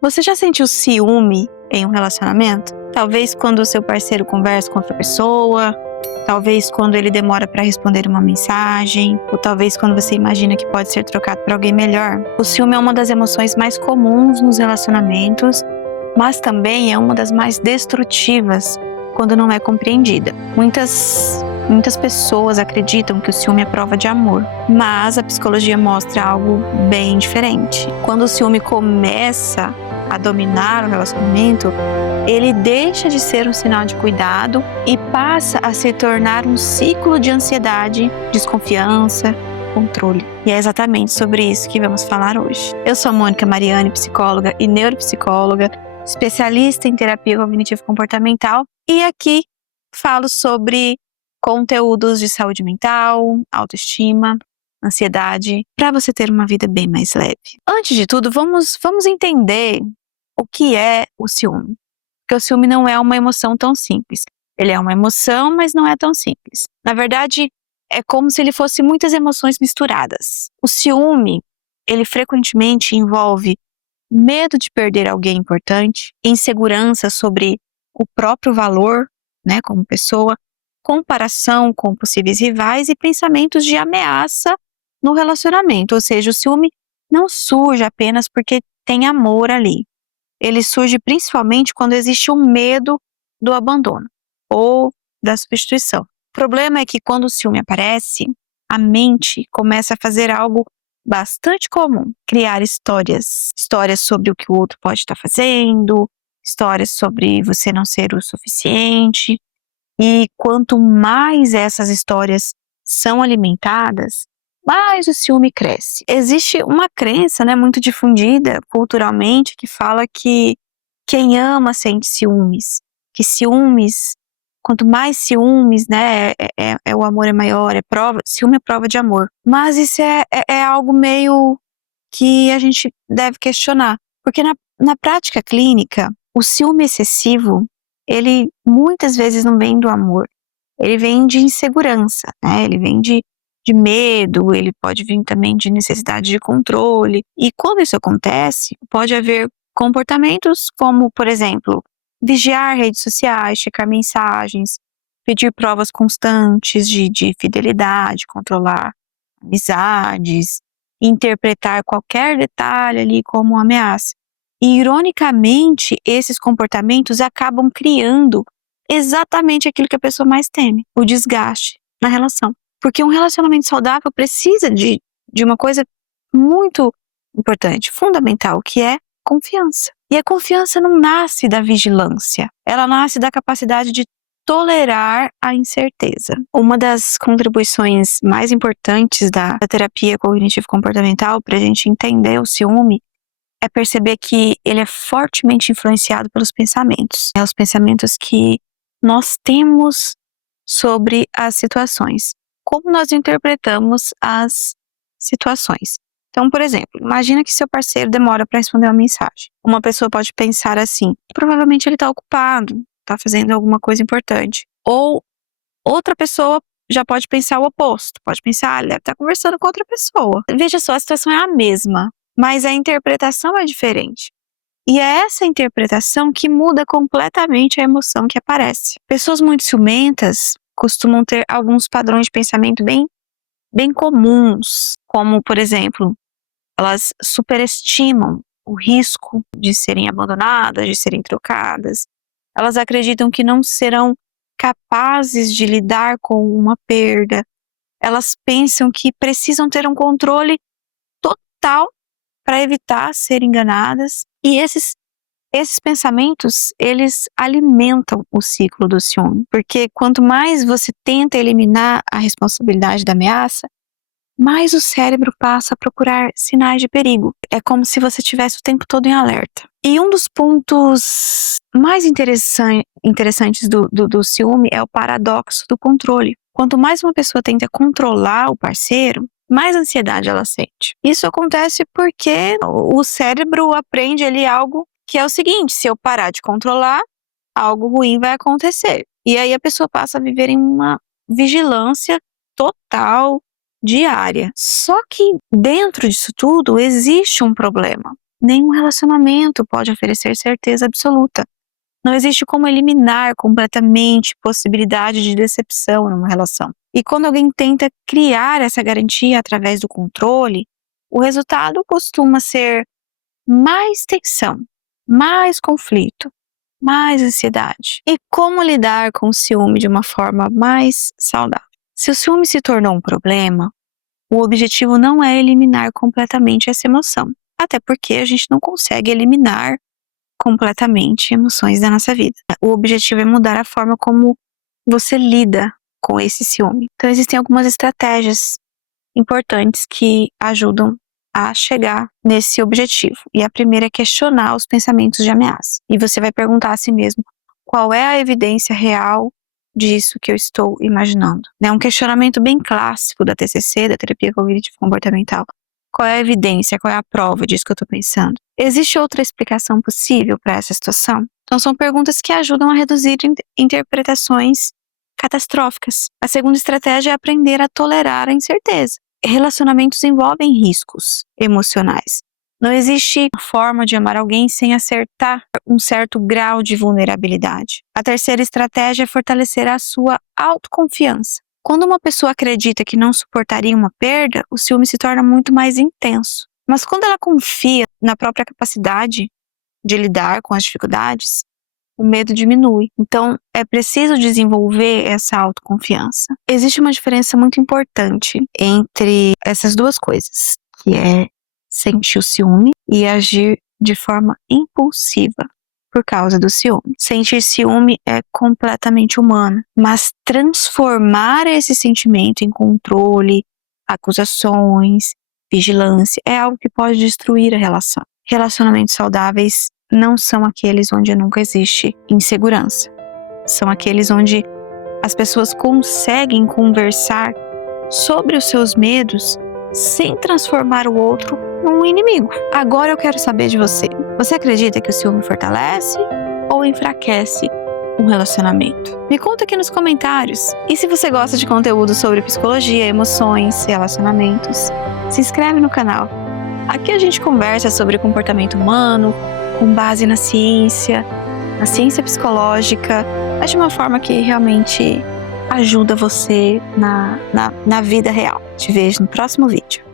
Você já sentiu ciúme em um relacionamento? Talvez quando o seu parceiro conversa com outra pessoa, talvez quando ele demora para responder uma mensagem, ou talvez quando você imagina que pode ser trocado por alguém melhor. O ciúme é uma das emoções mais comuns nos relacionamentos, mas também é uma das mais destrutivas quando não é compreendida. Muitas pessoas acreditam que o ciúme é prova de amor, mas a psicologia mostra algo bem diferente. Quando o ciúme começa a dominar o relacionamento, ele deixa de ser um sinal de cuidado e passa a se tornar um ciclo de ansiedade, desconfiança, controle. E é exatamente sobre isso que vamos falar hoje. Eu sou a Mônica Mariani, psicóloga e neuropsicóloga, especialista em terapia cognitivo-comportamental, e aqui falo sobre conteúdos de saúde mental, autoestima, ansiedade, para você ter uma vida bem mais leve. Antes de tudo, vamos entender o que é o ciúme. Porque o ciúme não é uma emoção tão simples. Ele é uma emoção, mas não é tão simples. Na verdade, é como se ele fosse muitas emoções misturadas. O ciúme, ele frequentemente envolve medo de perder alguém importante, insegurança sobre o próprio valor, né, como pessoa, comparação com possíveis rivais e pensamentos de ameaça no relacionamento. Ou seja, o ciúme não surge apenas porque tem amor ali. Ele surge principalmente quando existe o medo do abandono ou da substituição. O problema é que quando o ciúme aparece, a mente começa a fazer algo bastante comum: criar histórias sobre o que o outro pode estar fazendo, histórias sobre você não ser o suficiente. E quanto mais essas histórias são alimentadas, mais o ciúme cresce. Existe uma crença, muito difundida culturalmente, que fala que quem ama sente ciúmes, que ciúmes, quanto mais ciúmes, o amor é maior, ciúme é prova de amor. Mas isso é algo meio que a gente deve questionar, porque na prática clínica, o ciúme excessivo, ele muitas vezes não vem do amor, ele vem de insegurança, ele vem de medo, ele pode vir também de necessidade de controle. E quando isso acontece, pode haver comportamentos como, por exemplo, vigiar redes sociais, checar mensagens, pedir provas constantes de fidelidade, controlar amizades, interpretar qualquer detalhe ali como uma ameaça. E, ironicamente, esses comportamentos acabam criando exatamente aquilo que a pessoa mais teme: o desgaste na relação. Porque um relacionamento saudável precisa de uma coisa muito importante, fundamental, que é confiança. E a confiança não nasce da vigilância, ela nasce da capacidade de tolerar a incerteza. Uma das contribuições mais importantes da terapia cognitivo-comportamental para a gente entender o ciúme é perceber que ele é fortemente influenciado pelos pensamentos. Os pensamentos que nós temos sobre as situações. Como nós interpretamos as situações. Então, por exemplo, imagina que seu parceiro demora para responder uma mensagem. Uma pessoa pode pensar assim: provavelmente ele está ocupado, está fazendo alguma coisa importante. Ou outra pessoa já pode pensar o oposto. Pode pensar: ele deve estar conversando com outra pessoa. Veja só, a situação é a mesma, mas a interpretação é diferente. E é essa interpretação que muda completamente a emoção que aparece. Pessoas muito ciumentas costumam ter alguns padrões de pensamento bem comuns, como, por exemplo, elas superestimam o risco de serem abandonadas, de serem trocadas. Elas acreditam que não serão capazes de lidar com uma perda. Elas pensam que precisam ter um controle total para evitar ser enganadas. E esses pensamentos, eles alimentam o ciclo do ciúme, porque quanto mais você tenta eliminar a responsabilidade da ameaça, mais o cérebro passa a procurar sinais de perigo. É como se você estivesse o tempo todo em alerta. E um dos pontos mais interessantes do ciúme é o paradoxo do controle. Quanto mais uma pessoa tenta controlar o parceiro, mais ansiedade ela sente. Isso acontece porque o cérebro aprende ali algo que é o seguinte: se eu parar de controlar, algo ruim vai acontecer. E aí a pessoa passa a viver em uma vigilância total, diária. Só que dentro disso tudo existe um problema. Nenhum relacionamento pode oferecer certeza absoluta. Não existe como eliminar completamente possibilidade de decepção numa relação. E quando alguém tenta criar essa garantia através do controle, o resultado costuma ser mais tensão, mais conflito, mais ansiedade. E como lidar com o ciúme de uma forma mais saudável? Se o ciúme se tornou um problema, o objetivo não é eliminar completamente essa emoção, até porque a gente não consegue eliminar completamente emoções da nossa vida. O objetivo é mudar a forma como você lida com esse ciúme. Então existem algumas estratégias importantes que ajudam a chegar nesse objetivo. E a primeira é questionar os pensamentos de ameaça. E você vai perguntar a si mesmo: qual é a evidência real disso que eu estou imaginando? É um questionamento bem clássico da TCC, da terapia cognitivo-comportamental. Qual é a evidência, qual é a prova disso que eu estou pensando? Existe outra explicação possível para essa situação? Então são perguntas que ajudam a reduzir interpretações catastróficas. A segunda estratégia é aprender a tolerar a incerteza. Relacionamentos envolvem riscos emocionais. Não existe forma de amar alguém sem acertar um certo grau de vulnerabilidade. A terceira estratégia é fortalecer a sua autoconfiança. Quando uma pessoa acredita que não suportaria uma perda, o ciúme se torna muito mais intenso. Mas quando ela confia na própria capacidade de lidar com as dificuldades, o medo diminui. Então, é preciso desenvolver essa autoconfiança. Existe uma diferença muito importante entre essas duas coisas, que é sentir o ciúme e agir de forma impulsiva por causa do ciúme. Sentir ciúme é completamente humano, mas transformar esse sentimento em controle, acusações, vigilância, é algo que pode destruir a relação. Relacionamentos saudáveis não são aqueles onde nunca existe insegurança. São aqueles onde as pessoas conseguem conversar sobre os seus medos sem transformar o outro num inimigo. Agora eu quero saber de você. Você acredita que o ciúme fortalece ou enfraquece um relacionamento? Me conta aqui nos comentários. E se você gosta de conteúdo sobre psicologia, emoções, relacionamentos, se inscreve no canal. Aqui a gente conversa sobre comportamento humano, com base na ciência psicológica, mas de uma forma que realmente ajuda você na vida real. Te vejo no próximo vídeo.